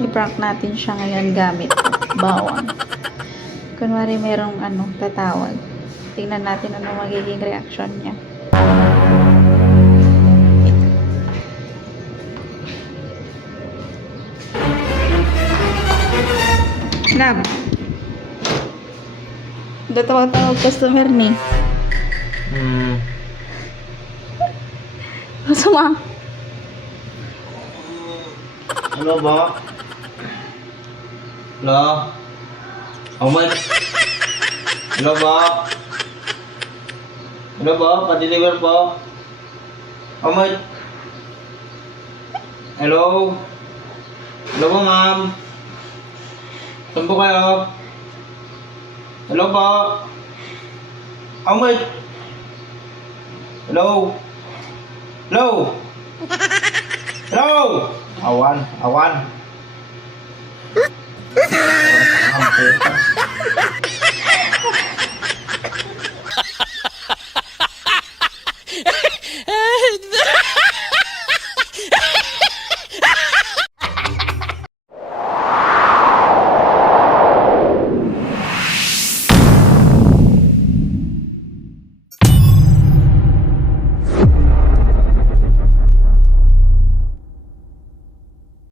I-prank natin siya ngayon gamit bawang. Kunwari merong tatawag. Tingnan natin ano magiging reaction niya. Lab. Tawag customer ni. Masama. Ano ba? Hello? Oh my... Hello ba? Hello ba? Pa-deliver po? Oh my... Hello? Hello ba ma'am? Saan po kayo? Hello po? Oh my... Hello? Hello? Hello? Awan.